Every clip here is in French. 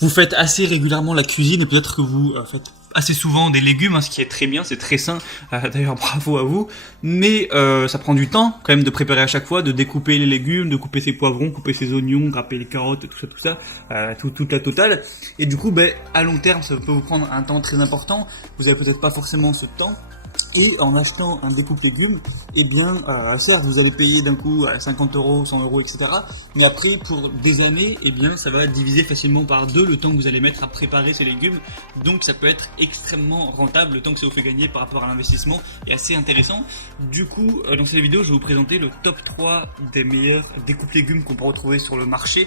vous faites assez régulièrement la cuisine et peut-être que vous faites assez souvent des légumes, hein, ce qui est très bien, c'est très sain, d'ailleurs bravo à vous, mais ça prend du temps quand même de préparer à chaque fois, de découper les légumes, de couper ses poivrons, couper ses oignons, râper les carottes, tout ça, toute la totale, et du coup à long terme ça peut vous prendre un temps très important, vous avez peut-être pas forcément ce temps. Et en achetant un découpe légumes, eh bien, certes, vous allez payer d'un coup 50 euros, 100 euros, etc. Mais après, pour des années, eh bien, ça va diviser facilement par 2 le temps que vous allez mettre à préparer ces légumes. Donc, ça peut être extrêmement rentable. Le temps que ça vous fait gagner par rapport à l'investissement est assez intéressant. Du coup, dans cette vidéo, je vais vous présenter le top 3 des meilleurs découpes légumes qu'on peut retrouver sur le marché.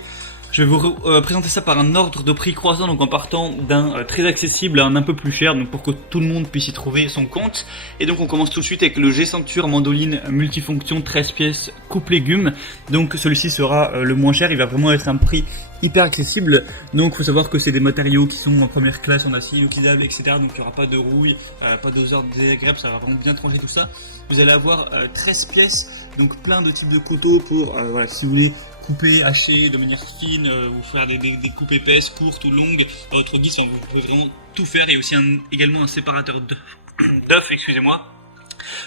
Je vais vous présenter ça par un ordre de prix croissant, donc en partant d'un très accessible à un peu plus cher, donc pour que tout le monde puisse y trouver son compte. Et donc on commence tout de suite avec le G-Centure Mandoline multifonction 13 pièces coupe légumes. Donc celui-ci sera le moins cher, il va vraiment être un prix hyper accessible. Donc il faut savoir que c'est des matériaux qui sont en première classe en acier inoxydable, etc. Donc il n'y aura pas de rouille, pas d'odeur désagréable, ça va vraiment bien trancher tout ça. Vous allez avoir 13 pièces, donc plein de types de couteaux pour, voilà, si vous voulez couper, hacher de manière fine, ou faire des coupes épaisses, courtes ou longues, à votre guise, vous pouvez vraiment tout faire. Il y a aussi également un séparateur d'œufs, excusez-moi.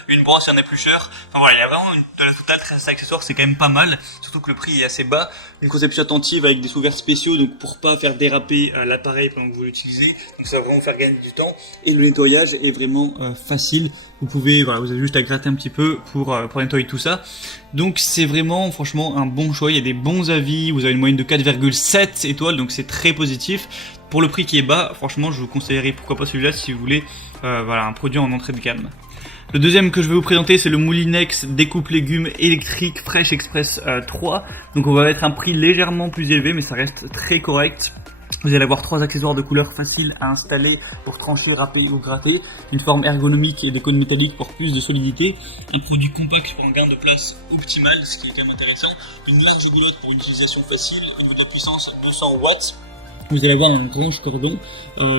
Une brosse et un éplucheur. Enfin voilà, il y a vraiment de la totale 13 accessoires, c'est quand même pas mal, surtout que le prix est assez bas. Une conception attentive avec des sous-verres spéciaux, donc pour pas faire déraper l'appareil pendant que vous l'utilisez, donc ça va vraiment faire gagner du temps. Et le nettoyage est vraiment facile. Vous pouvez, voilà, vous avez juste à gratter un petit peu pour nettoyer tout ça. Donc c'est vraiment, franchement, un bon choix. Il y a des bons avis. Vous avez une moyenne de 4,7 étoiles, donc c'est très positif. Pour le prix qui est bas, franchement, je vous conseillerais pourquoi pas celui-là si vous voulez, voilà, un produit en entrée de gamme. Le deuxième que je vais vous présenter, c'est le Moulinex découpe légumes électrique Fresh Express 3. Donc on va mettre un prix légèrement plus élevé, mais ça reste très correct. Vous allez avoir 3 accessoires de couleur faciles à installer pour trancher, râper ou gratter, une forme ergonomique et des cônes métalliques pour plus de solidité, un produit compact pour un gain de place optimal, ce qui est quand même intéressant, une large goulotte pour une utilisation facile, un niveau de puissance 200 watts. Vous allez avoir un range cordon,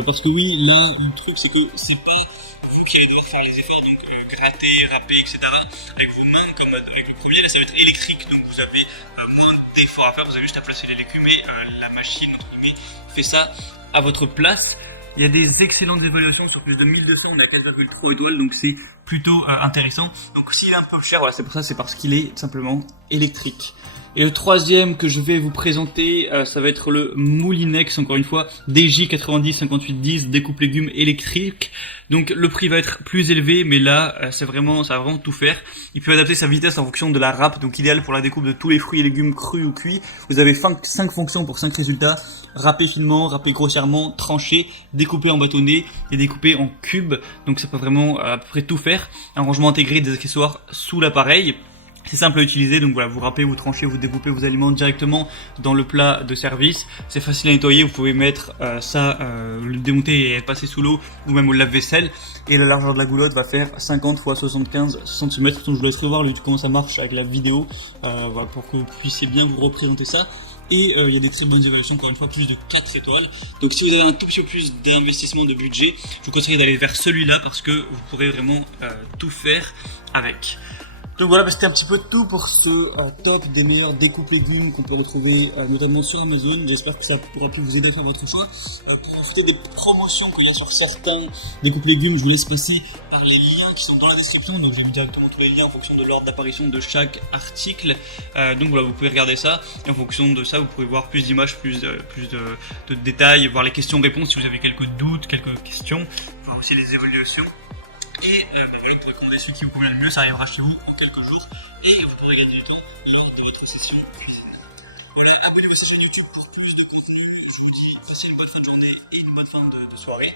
parce que oui, là, le truc c'est que c'est pas vous qui allez devoir faire les efforts, donc gratter, râper, etc. avec vos mains comme avec le premier, là ça va être électrique, donc vous avez moins d'efforts à faire, vous avez juste à placer les légumes et la machine, entre guillemets, fait ça à votre place. Il y a des excellentes évaluations sur plus de 1200, on est à 4,3 étoiles, donc c'est plutôt intéressant. Donc s'il est un peu cher, voilà, c'est pour ça, c'est parce qu'il est tout simplement électrique. Et le troisième que je vais vous présenter, ça va être le Moulinex, encore une fois, DJ905810, découpe légumes électrique. Donc le prix va être plus élevé, mais là, ça va vraiment tout faire. Il peut adapter sa vitesse en fonction de la râpe, donc idéal pour la découpe de tous les fruits et légumes crus ou cuits. Vous avez 5 fonctions pour 5 résultats. Râper finement, râper grossièrement, trancher, découper en bâtonnets et découper en cubes. Donc ça peut vraiment à peu près tout faire. Un rangement intégré des accessoires sous l'appareil. C'est simple à utiliser, donc voilà, vous râpez, vous tranchez, vous découpez vos aliments directement dans le plat de service. C'est facile à nettoyer, vous pouvez mettre le démonter et passer sous l'eau ou même au lave-vaisselle. Et la largeur de la goulotte va faire 50 x 75 cm. Donc je vous laisserai voir comment ça marche avec la vidéo, voilà, pour que vous puissiez bien vous représenter ça. Et il y a des très bonnes évaluations, encore une fois, plus de 4 étoiles. Donc si vous avez un tout petit peu plus d'investissement de budget, je vous conseille d'aller vers celui-là parce que vous pourrez vraiment tout faire avec. Donc voilà, c'était un petit peu tout pour ce top des meilleurs découpes légumes qu'on peut retrouver notamment sur Amazon. J'espère que ça pourra plus vous aider à faire votre choix. Pour profiter des promotions qu'il y a sur certains découpes légumes, je vous laisse passer par les liens qui sont dans la description. Donc j'ai mis directement tous les liens en fonction de l'ordre d'apparition de chaque article. Donc voilà, vous pouvez regarder ça. Et en fonction de ça, vous pouvez voir plus d'images, plus de détails, voir les questions-réponses si vous avez quelques doutes, quelques questions, voir aussi les évaluations. Et voilà, vous pourrez commander celui qui vous convient le mieux, ça arrivera chez vous en quelques jours et vous pourrez gagner du temps lors de votre session cuisine. Voilà, abonnez-vous à cette chaîne YouTube pour plus de contenu. Je vous dis passez une bonne fin de journée et une bonne fin de soirée.